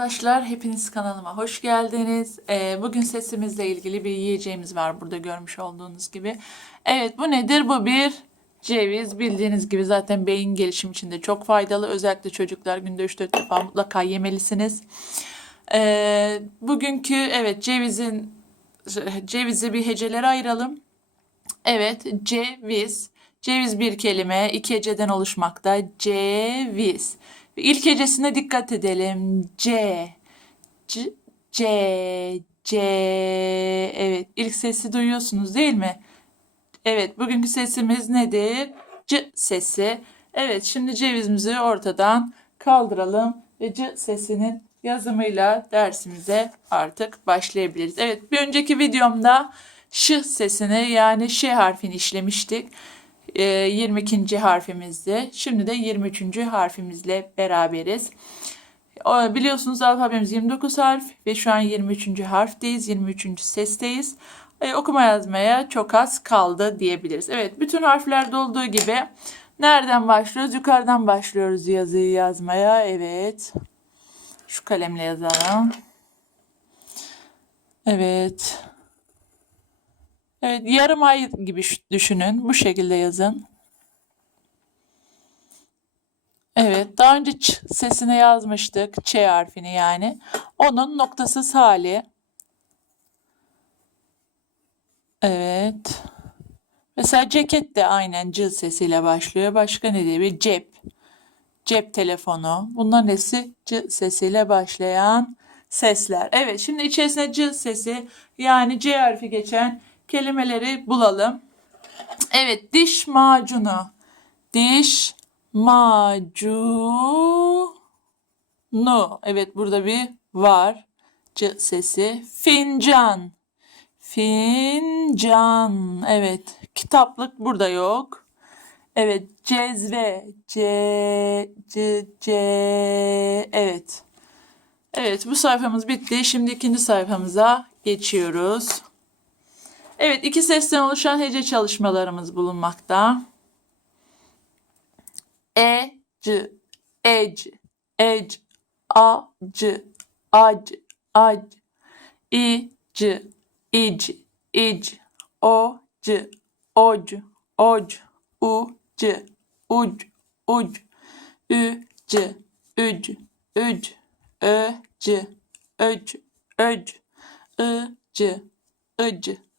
arkadaşlar, hepiniz kanalıma hoş geldiniz. Ee, bugün sesimizle ilgili bir yiyeceğimiz var burada görmüş olduğunuz gibi. Evet bu nedir? Bu bir ceviz. Bildiğiniz gibi zaten beyin gelişimi için de çok faydalı. Özellikle çocuklar günde 3-4 defa mutlaka yemelisiniz. Ee, bugünkü evet cevizin cevizi bir hecelere ayıralım. Evet, ceviz. Ceviz bir kelime, iki heceden oluşmakta. Ceviz. İlk hecesine dikkat edelim. C, C, C, C. Evet, ilk sesi duyuyorsunuz değil mi? Evet, bugünkü sesimiz nedir? C sesi. Evet, şimdi cevizimizi ortadan kaldıralım ve C sesinin yazımıyla dersimize artık başlayabiliriz. Evet, bir önceki videomda ş sesini yani ş harfini işlemiştik. Ee, 22. harfimizdi. Şimdi de 23. harfimizle beraberiz. Biliyorsunuz alfabemiz 29 harf ve şu an 23. harfteyiz. 23. sesteyiz. Ee, okuma yazmaya çok az kaldı diyebiliriz. Evet bütün harflerde olduğu gibi nereden başlıyoruz? Yukarıdan başlıyoruz yazıyı yazmaya. Evet. Şu kalemle yazalım. Evet. Evet, yarım ay gibi düşünün. Bu şekilde yazın. Evet, daha önce ç sesini yazmıştık. Ç harfini yani. Onun noktasız hali. Evet. Mesela ceket de aynen c sesiyle başlıyor. Başka ne diyebilir? Cep. Cep telefonu. Bunların hepsi c sesiyle başlayan sesler. Evet, şimdi içerisine c sesi yani c harfi geçen kelimeleri bulalım. Evet, diş macunu. Diş macunu. Evet, burada bir var. C sesi. Fincan. Fincan. Evet, kitaplık burada yok. Evet, cezve. C, c, c. Evet. Evet, bu sayfamız bitti. Şimdi ikinci sayfamıza geçiyoruz. Evet, iki sesten oluşan hece çalışmalarımız bulunmakta. E, c, ec, ec, a, c, ac, ac, i, c, ic, ic, o, c, oc, oc, u, c, uc, uc, ü, c, üc, üc, ö, c, öc, öc, ı, c, ıc, ıc.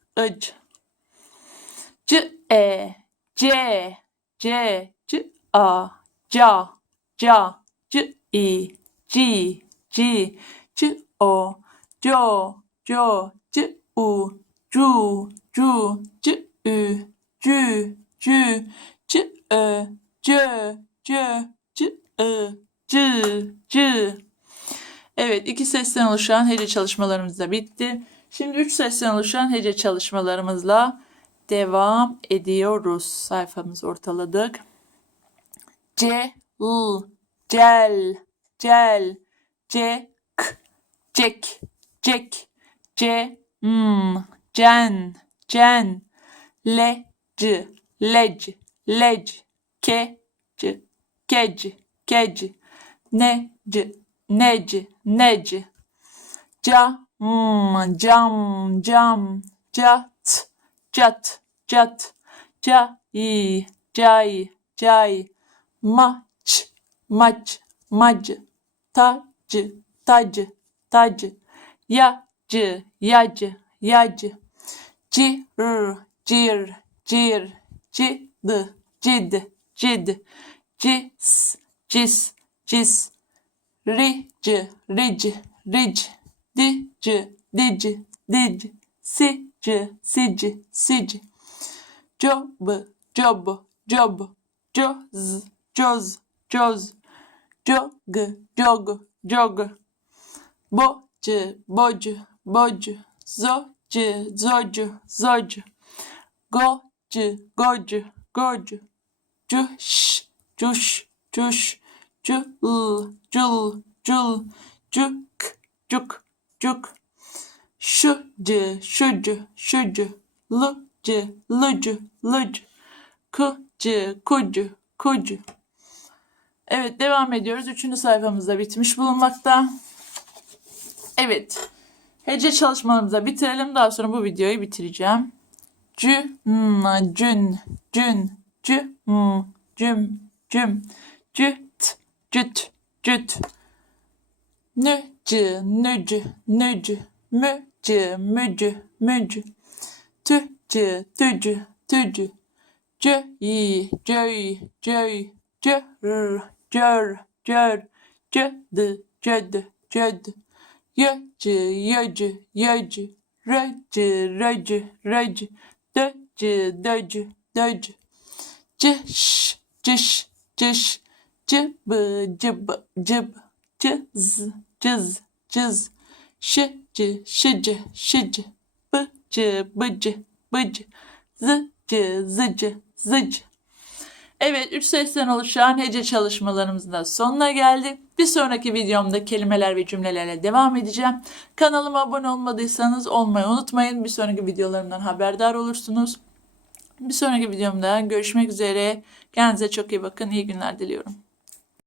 C, e, c, c, c, a, ca, ca, c, i, ci, ci, c, o, co, co, c, u, cu, cu, c, ü, cü, cü, c, ö, cö, cö, c, ı, cı, cı. Evet, iki sesten oluşan hece çalışmalarımız da bitti. Şimdi üç sesten oluşan hece çalışmalarımızla devam ediyoruz. Sayfamızı ortaladık. C, l, cel, cel, c, k, cek, cek, c, m, cen, cen, le, c, lec, lec, ke, c, kec, kec, ne, c, nec, nec, cam, cam, cam, cat, cat, cat, cai, cai, cai, maç, maç, mac, tacı, tacı, tacı, yacı, yacı, yacı, cir, cir, cir, cid, cid, cid, cis, cis, cis, ric, ric, ric, dic, dic, dic, sic, sic, sic, job, job, job, coz, coz, coz, jog, jog, jog, boc, boc, boc, zoc, zoc, zoc, goc, goc, goc, cuş, cuş, cuş, cul, cul, cul, cuk, cuk, cuk, şucu, şucu, şucu, lucu, lucu, lucu, kucu, kucu, kucu. Evet devam ediyoruz. Üçüncü sayfamız da bitmiş bulunmakta. Evet. Hece çalışmalarımızı bitirelim. Daha sonra bu videoyu bitireceğim. Cü, m, cün, cün, cü, m, cüm, cüm, cüt, cüt, cüt. Nü, cı, nücü, nücü, mü, cı, mücü, mücü. Tü, cı, tücü, tücü. Cö, yi, cöy, cöy, cör, cör, cör. Cödü, cödü, cödü. Yöcü, yöcü, yöcü. Röcü, röcü, röcü. Döcü, döcü, döcü. Cış, cış, cış. Cıbı, cıbı, cıbı. Cız, cız, cız. Şıcı, şıcı, şıcı. Bıcı, bıcı, bıcı. Zıcı, zıcı, zıcı. Evet, üç sesten oluşan hece çalışmalarımızın da sonuna geldik. Bir sonraki videomda kelimeler ve cümlelerle devam edeceğim. Kanalıma abone olmadıysanız olmayı unutmayın. Bir sonraki videolarımdan haberdar olursunuz. Bir sonraki videomda görüşmek üzere. Kendinize çok iyi bakın. İyi günler diliyorum.